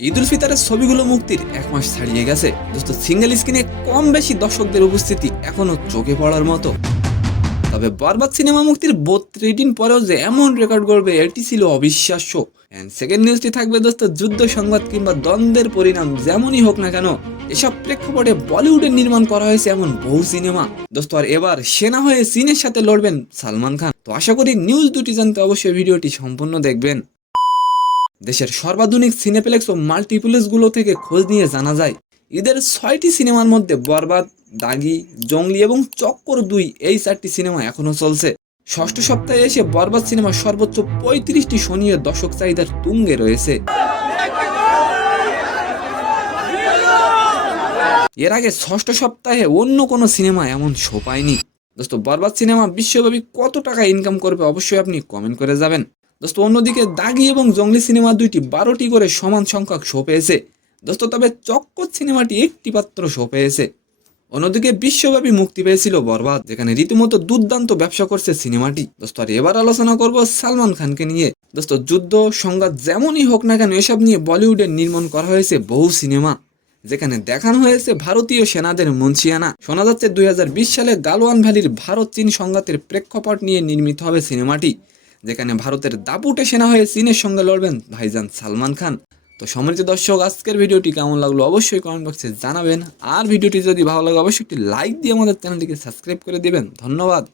ঈদ উল ফিতরের ছবিগুলো মুক্তির 1 মাস ছাড়িয়ে গেছে। দোস্ত সিঙ্গেল স্ক্রিনে কম বেশি দর্শকদের উপস্থিতি এখনো চোখে পড়ার মতো। তবে বরবাদ সিনেমা মুক্তির 32 দিন পরেও যে এমন রেকর্ড করবে এটি ছিল অবিশ্বাস্য। এন্ড সেকেন্ড নিউজটি থাকবে দোস্ত যুদ্ধ সংবাদ কিংবা দ্বন্দ্বের পরিণাম যেমনই হোক না কেন, এসব প্রেক্ষাপটে বলিউডে নির্মাণ করা হয়েছে এমন বহু সিনেমা। দোস্ত আর এবার সেনা হয়ে চীনের সাথে লড়বেন সালমান খান। তো আশা করি নিউজ দুটি জানতে অবশ্যই ভিডিওটি সম্পূর্ণ দেখবেন। দেশের সর্বাধুনিক সিনেপ্লেক্স ও মাল্টিপ্লেক্স গুলো থেকে খোঁজ নিয়ে জানা যায় ঈদের 6টি সিনেমার মধ্যে বরবাদ, দাগি, জঙ্গলি এবং চক্কর 2 এই 4টি সিনেমা এখনো চলছে। ষষ্ঠ সপ্তাহে এসে বরবাদ সিনেমা সর্বোচ্চ 35টি শো নিয়ে দর্শক চাহিদার তুঙ্গে রয়েছে। এর আগে ষষ্ঠ সপ্তাহে অন্য কোনো সিনেমা এমন শো পায়নি। দোস্ত বরবাদ সিনেমা বিশ্বব্যাপী কত টাকা ইনকাম করবে অবশ্যই আপনি কমেন্ট করে যাবেন। দোস্ত অন্যদিকে দাগি এবং জঙ্গলি সিনেমা দুইটি 12টি করে সমান সংখ্যক শো পেয়েছে। দোস্ত তবে চক্কর সিনেমাটি একটি মাত্র শো পেয়েছে। অন্যদিকে বিশ্বব্যাপী মুক্তি পেয়েছিল বরবাদ, যেখানে রীতিমতো দুর্দান্ত ব্যবসা করছে সিনেমাটি। দোস্ত আর এবার আলোচনা করব সালমান খানকে নিয়ে। দোস্ত যুদ্ধ সংঘাত যেমনই হোক না কেন, এসব নিয়ে বলিউডে নির্মাণ করা হয়েছে বহু সিনেমা, যেখানে দেখানো হয়েছে ভারতীয় সেনাদের মুন্সিয়ানা। শোনা যাচ্ছে 2020 সালে গালওয়ান ভ্যালির ভারত চীন সংঘাতের প্রেক্ষাপট নিয়ে নির্মিত হবে সিনেমাটি, যেখানে ভারতের দাপুটে সেনা হয়ে চীনের সঙ্গে লড়বেন ভাইজান সালমান খান। তো সম্মানিত দর্শক, আজকের ভিডিওটি কেমন লাগলো অবশ্যই কমেন্ট বক্সে জানাবেন। আর ভিডিওটি যদি ভালো লাগে অবশ্যই একটি লাইক দিয়ে আমাদের চ্যানেলটিকে সাবস্ক্রাইব করে দিবেন। ধন্যবাদ।